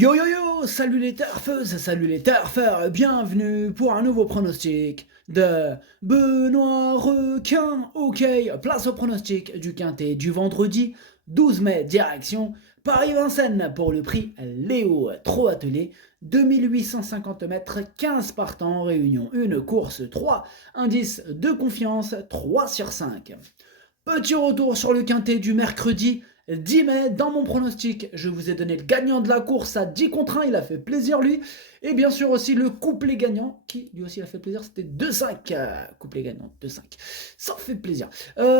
Yo yo yo, salut les turfeuses, salut les turfeurs, bienvenue pour un nouveau pronostic de Benoît Requin. Ok, place au pronostic du quintet du vendredi 12 mai, direction Paris-Vincennes pour le prix Léo Trop Attelé, 2850 mètres, 15 partants, réunion 1, course 3, indice de confiance 3 sur 5. Petit retour sur le quintet du mercredi 10 mai. Dans mon pronostic, je vous ai donné le gagnant de la course à 10 contre 1. Il a fait plaisir, lui. Et bien sûr aussi le couplet gagnant, qui lui aussi a fait plaisir. C'était 2-5. Couplet gagnant, 2-5. Ça fait plaisir.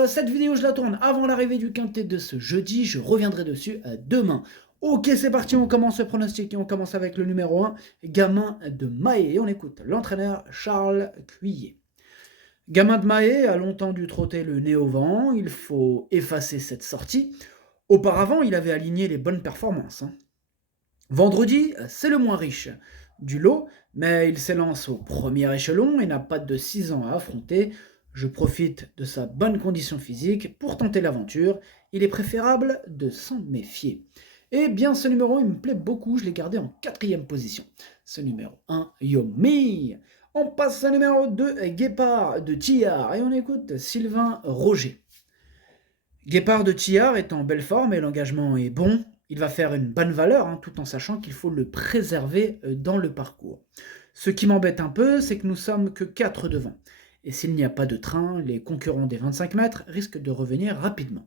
Cette vidéo, je la tourne avant l'arrivée du quintet de ce jeudi. Je reviendrai dessus demain. Ok, c'est parti, on commence le pronostic et on commence avec le numéro 1, Gamin de Mahé. Et on écoute l'entraîneur Charles Cuillet. Gamin de Mahé a longtemps dû trotter le nez au vent, il faut effacer cette sortie. Auparavant, il avait aligné les bonnes performances. Vendredi, c'est le moins riche du lot, mais il s'élance au premier échelon et n'a pas de 6 ans à affronter. Je profite de sa bonne condition physique pour tenter l'aventure. Il est préférable de s'en méfier. Et bien ce numéro, il me plaît beaucoup, je l'ai gardé en 4e position. Ce numéro 1, Yomi. On passe au numéro 2, Guépard de Tillard, et on écoute Sylvain Roger. Guépard de Tillard est en belle forme et l'engagement est bon. Il va faire une bonne valeur, tout en sachant qu'il faut le préserver dans le parcours. Ce qui m'embête un peu, c'est que nous sommes que 4 devant. Et s'il n'y a pas de train, les concurrents des 25 mètres risquent de revenir rapidement.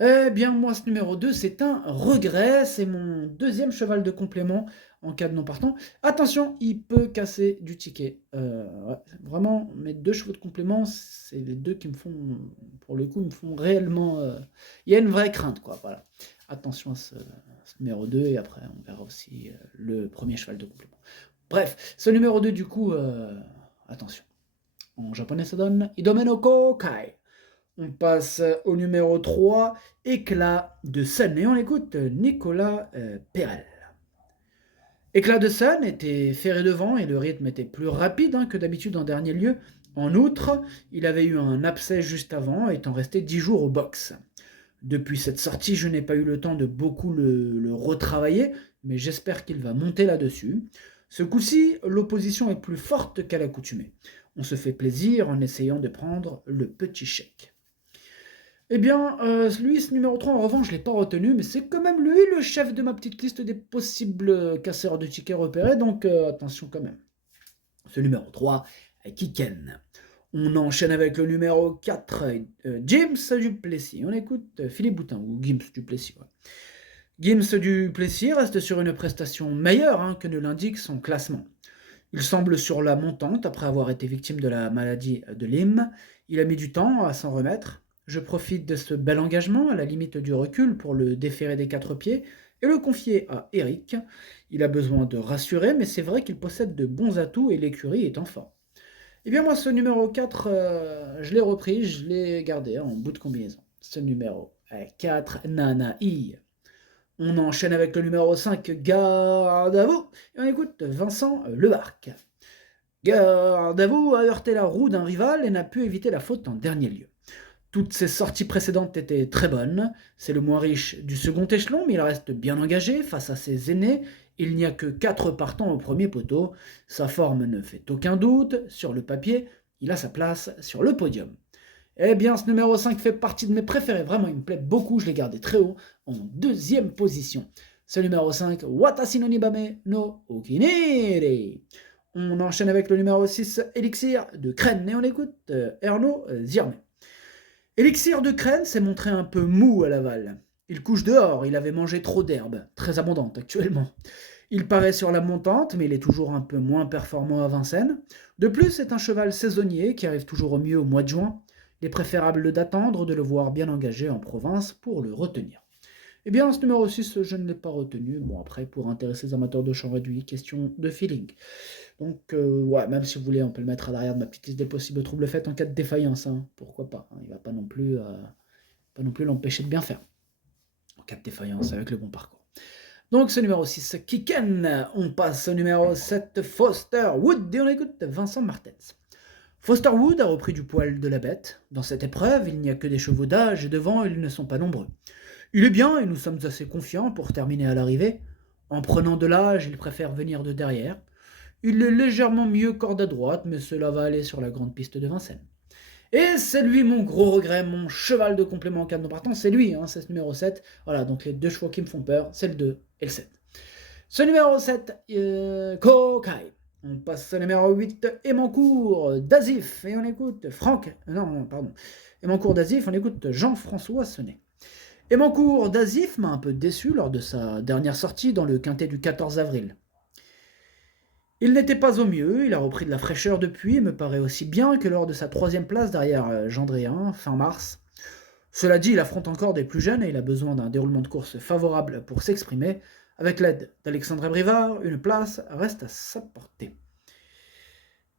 Eh bien, moi, ce numéro 2, c'est un regret. C'est mon deuxième cheval de complément en cas de non partant. Attention, il peut casser du ticket. Ouais, vraiment, mes 2 chevaux de complément, c'est les 2 qui me font, pour le coup, me font réellement... Il y a une vraie crainte, quoi, voilà. Attention à ce numéro 2, et après, on verra aussi le premier cheval de complément. Bref, ce numéro 2, du coup, attention. En japonais, ça donne Idomeno Kokai. On passe au numéro 3, Éclat de Sun. Et on écoute Nicolas Perel. Éclat de Sun était ferré devant et le rythme était plus rapide que d'habitude en dernier lieu. En outre, il avait eu un abcès juste avant, étant resté 10 jours au box. Depuis cette sortie, je n'ai pas eu le temps de beaucoup le retravailler, mais j'espère qu'il va monter là-dessus. Ce coup-ci, l'opposition est plus forte qu'à l'accoutumée. On se fait plaisir en essayant de prendre le petit chèque. Eh bien, lui, ce numéro 3, en revanche, je ne l'ai pas retenu, mais c'est quand même lui le chef de ma petite liste des possibles casseurs de tickets repérés, donc attention quand même. Ce numéro 3, Kiken. On enchaîne avec le numéro 4, Gims Duplessis. On écoute Philippe Boutin, ou Gims Duplessis. Ouais. Gims Duplessis reste sur une prestation meilleure que ne l'indique son classement. Il semble sur la montante après avoir été victime de la maladie de Lyme. Il a mis du temps à s'en remettre. Je profite de ce bel engagement, à la limite du recul, pour le déférer des 4 pieds et le confier à Eric. Il a besoin de rassurer, mais c'est vrai qu'il possède de bons atouts et l'écurie est en forme. Eh bien moi, ce numéro 4, je l'ai repris, je l'ai gardé en bout de combinaison. Ce numéro 4, Nanaï. On enchaîne avec le numéro 5, Garde à vous. Et on écoute Vincent Lebarc. Garde à vous a heurté la roue d'un rival et n'a pu éviter la faute en dernier lieu. Toutes ses sorties précédentes étaient très bonnes. C'est le moins riche du second échelon, mais il reste bien engagé face à ses aînés. Il n'y a que 4 partants au premier poteau. Sa forme ne fait aucun doute. Sur le papier, il a sa place sur le podium. Eh bien, ce numéro 5 fait partie de mes préférés. Vraiment, il me plaît beaucoup. Je l'ai gardé très haut, en 2e position. Ce numéro 5, Watashi no Nibame no Okinere. On enchaîne avec le numéro 6, Elixir de Crène. Et on écoute Erno Zirme. Elixir de Crène s'est montré un peu mou à l'aval. Il couche dehors, il avait mangé trop d'herbe, très abondante actuellement. Il paraît sur la montante, mais il est toujours un peu moins performant à Vincennes. De plus, c'est un cheval saisonnier qui arrive toujours au mieux au mois de juin. Il est préférable d'attendre de le voir bien engagé en province pour le retenir. Eh bien, ce numéro 6, je ne l'ai pas retenu. Bon, après, pour intéresser les amateurs de champ réduit, question de feeling. Donc, ouais, même si vous voulez, on peut le mettre à l'arrière de ma petite liste des possibles troubles faits en cas de défaillance. Pourquoi pas, il ne va pas non plus l'empêcher de bien faire. En cas de défaillance, avec le bon parcours. Donc, ce numéro 6, Kiken. On passe au numéro 7, Foster Wood. Et on écoute Vincent Martens. Foster Wood a repris du poil de la bête. Dans cette épreuve, il n'y a que des chevaux d'âge et devant, ils ne sont pas nombreux. Il est bien et nous sommes assez confiants pour terminer à l'arrivée. En prenant de l'âge, il préfère venir de derrière. Il est légèrement mieux corde à droite, mais cela va aller sur la grande piste de Vincennes. Et c'est lui mon gros regret, mon cheval de complément en cas de non-partant, c'est lui, hein, c'est ce numéro 7. Voilà, donc les 2 chevaux qui me font peur, c'est le 2 et le 7. Ce numéro 7, Kokai. On passe au numéro 8, Emancourt d'Azif. Et on écoute Franck. Non, pardon. Emancourt d'Azif, on écoute Jean-François Sonnet. Emancourt d'Azif m'a un peu déçu lors de sa dernière sortie dans le quintet du 14 avril. Il n'était pas au mieux, il a repris de la fraîcheur depuis et me paraît aussi bien que lors de sa 3e place derrière Gendréen, fin mars. Cela dit, il affronte encore des plus jeunes et il a besoin d'un déroulement de course favorable pour s'exprimer. Avec l'aide d'Alexandre Brivard, une place reste à sa portée.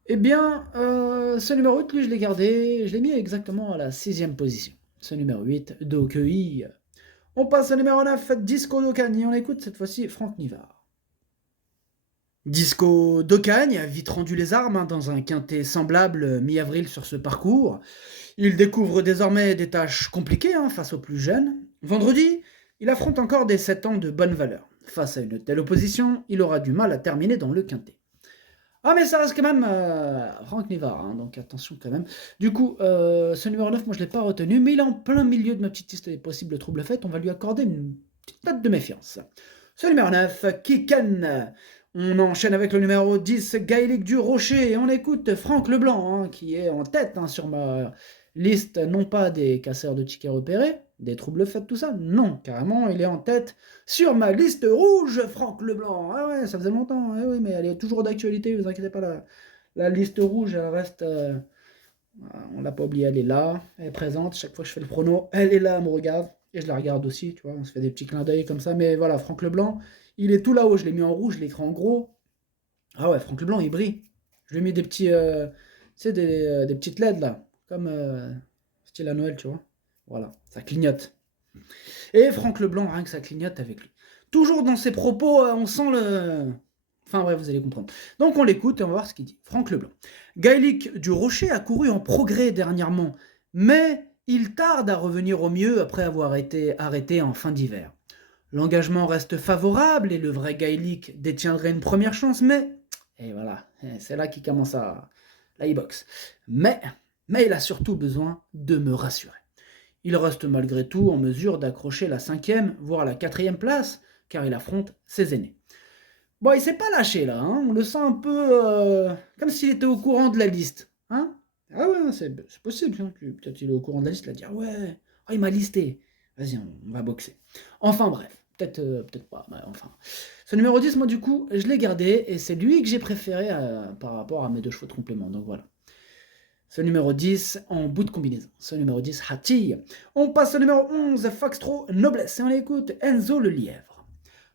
Eh bien, ce numéro 8, lui, je l'ai gardé, je l'ai mis exactement à la 6e position. Ce numéro 8, Dokei. On passe au numéro 9, Disco Dokani, on écoute cette fois-ci Franck Nivard. Disco Docagne a vite rendu les armes dans un quintet semblable mi-avril sur ce parcours. Il découvre désormais des tâches compliquées face aux plus jeunes. Vendredi, il affronte encore des 7 ans de bonne valeur. Face à une telle opposition, il aura du mal à terminer dans le quintet. Ah mais ça reste quand même Franck Nivard, donc attention quand même. Du coup, ce numéro 9, moi je ne l'ai pas retenu, mais il est en plein milieu de ma petite liste des possibles troubles faits. On va lui accorder une petite note de méfiance. Ce numéro 9, Kiken. On enchaîne avec le numéro 10, Gaëlic du Rocher, et on écoute Franck Leblanc, qui est en tête sur ma liste, non pas des casseurs de tickets repérés, des troubles faits, tout ça, non, carrément, il est en tête sur ma liste rouge, Franck Leblanc. Ah ouais, ça faisait longtemps, oui, mais elle est toujours d'actualité, ne vous inquiétez pas, la liste rouge, elle reste... on l'a pas oublié, elle est là, elle est présente, chaque fois que je fais le prono, elle est là, elle me regarde, et je la regarde aussi, tu vois, on se fait des petits clins d'œil comme ça, mais voilà, Franck Leblanc, il est tout là-haut, je l'ai mis en rouge, je l'ai écrit en gros. Ah ouais, Franck Leblanc, il brille. Je lui ai mis des petits, des petites LED là, comme style à Noël, tu vois. Voilà, ça clignote. Et Franck Leblanc, rien que ça clignote avec lui. Toujours dans ses propos, on sent le... Enfin bref, vous allez comprendre. Donc on l'écoute et on va voir ce qu'il dit. Franck Leblanc. Gaëlic du Rocher a couru en progrès dernièrement, mais il tarde à revenir au mieux après avoir été arrêté en fin d'hiver. L'engagement reste favorable et le vrai Gaëlic détiendrait une première chance, mais... Et voilà, c'est là qu'il commence à... la e-box. Mais il a surtout besoin de me rassurer. Il reste malgré tout en mesure d'accrocher la 5e, voire la 4e place, car il affronte ses aînés. Bon, il s'est pas lâché là, on le sent un peu comme s'il était au courant de la liste. Ah ouais, c'est possible, peut-être il est au courant de la liste, il a dit ah ouais, il m'a listé. Vas-y, on va boxer. Enfin bref. Peut-être pas, mais enfin. Ce numéro 10, moi du coup, je l'ai gardé et c'est lui que j'ai préféré par rapport à mes 2 chevaux de complément, donc voilà. Ce numéro 10 en bout de combinaison. Ce numéro 10, Hattie. On passe au numéro 11, Foxtrot Noblesse et on écoute Enzo le Lièvre.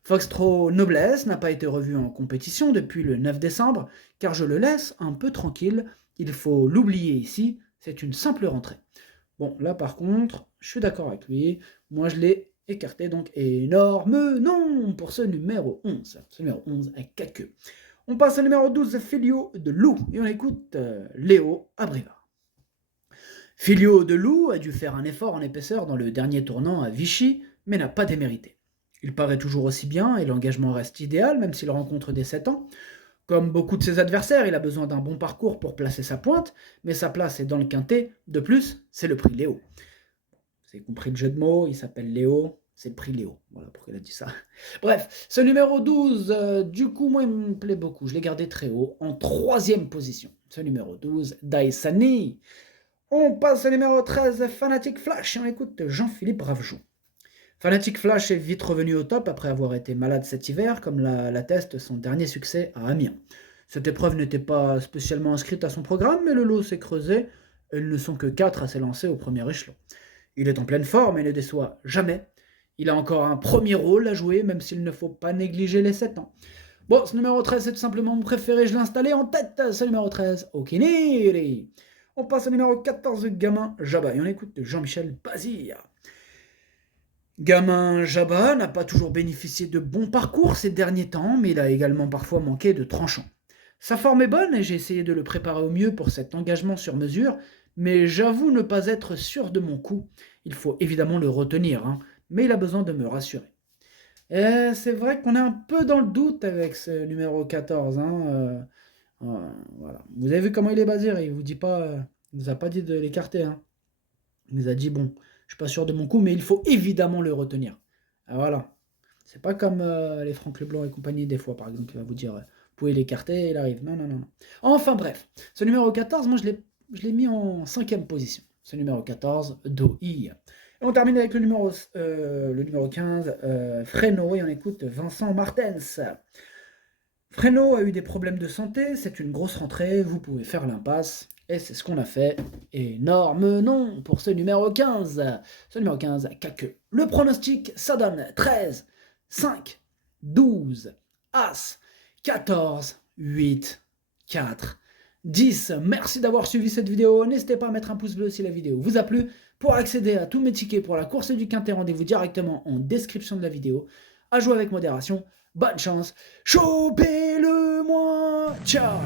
Foxtrot Noblesse n'a pas été revu en compétition depuis le 9 décembre, car je le laisse un peu tranquille. Il faut l'oublier ici, c'est une simple rentrée. Bon, là par contre, je suis d'accord avec lui. Moi je l'ai écarté, donc énorme non pour ce numéro 11. Ce numéro 11 avec 4 queues. On passe au numéro 12, Filio de Loup, et on écoute Léo Abrivard. Filio de Loup a dû faire un effort en épaisseur dans le dernier tournant à Vichy, mais n'a pas démérité. Il paraît toujours aussi bien et l'engagement reste idéal, même s'il rencontre des 7 ans. Comme beaucoup de ses adversaires, il a besoin d'un bon parcours pour placer sa pointe, mais sa place est dans le quintet. De plus, c'est le prix Léo. Vous avez compris le jeu de mots, il s'appelle Léo, c'est le prix Léo. Voilà pourquoi il a dit ça. Bref, ce numéro 12, du coup, moi, il me plaît beaucoup. Je l'ai gardé très haut, en 3e position. Ce numéro 12, Daisani. On passe au numéro 13, Fanatic Flash, et on écoute Jean-Philippe Ravejou. Fanatic Flash est vite revenu au top après avoir été malade cet hiver, comme l'atteste son dernier succès à Amiens. Cette épreuve n'était pas spécialement inscrite à son programme, mais le lot s'est creusé. Elles ne sont que 4 à s'élancer au premier échelon. Il est en pleine forme et ne déçoit jamais. Il a encore un premier rôle à jouer, même s'il ne faut pas négliger les 7 ans. Bon, ce numéro 13, c'est tout simplement mon préféré, je l'ai installé en tête. Ce numéro 13, Okiniri. On passe au numéro 14, Gamin Jabba, et on écoute Jean-Michel Bazir. Gamin Jabba n'a pas toujours bénéficié de bons parcours ces derniers temps, mais il a également parfois manqué de tranchant. Sa forme est bonne et j'ai essayé de le préparer au mieux pour cet engagement sur mesure, mais j'avoue ne pas être sûr de mon coup. Il faut évidemment le retenir, mais il a besoin de me rassurer. Et c'est vrai qu'on est un peu dans le doute avec ce numéro 14, hein, voilà. Vous avez vu comment il est basé, il vous dit pas, il vous a pas dit de l'écarter, hein. Il nous a dit: «Bon, je suis pas sûr de mon coup, mais il faut évidemment le retenir». Ah voilà. C'est pas comme, les Franck Leblanc et compagnie des fois, par exemple, il va vous dire, «Vous pouvez l'écarter», il arrive. Non, non, non, non. Enfin bref, ce numéro 14, moi je l'ai mis en 5e position. Ce numéro 14, Do I. Et on termine avec le numéro 15, Freno, et on écoute Vincent Martens. Freno a eu des problèmes de santé, c'est une grosse rentrée, vous pouvez faire l'impasse. Et c'est ce qu'on a fait. Énorme nom pour ce numéro 15. Ce numéro 15, Caqueux. Le pronostic, ça donne 13, 5, 12, As, 14, 8, 4, 10. Merci d'avoir suivi cette vidéo. N'hésitez pas à mettre un pouce bleu si la vidéo vous a plu. Pour accéder à tous mes tickets pour la course du Quintet, rendez-vous directement en description de la vidéo. À jouer avec modération. Bonne chance. Chopez-le moi. Ciao.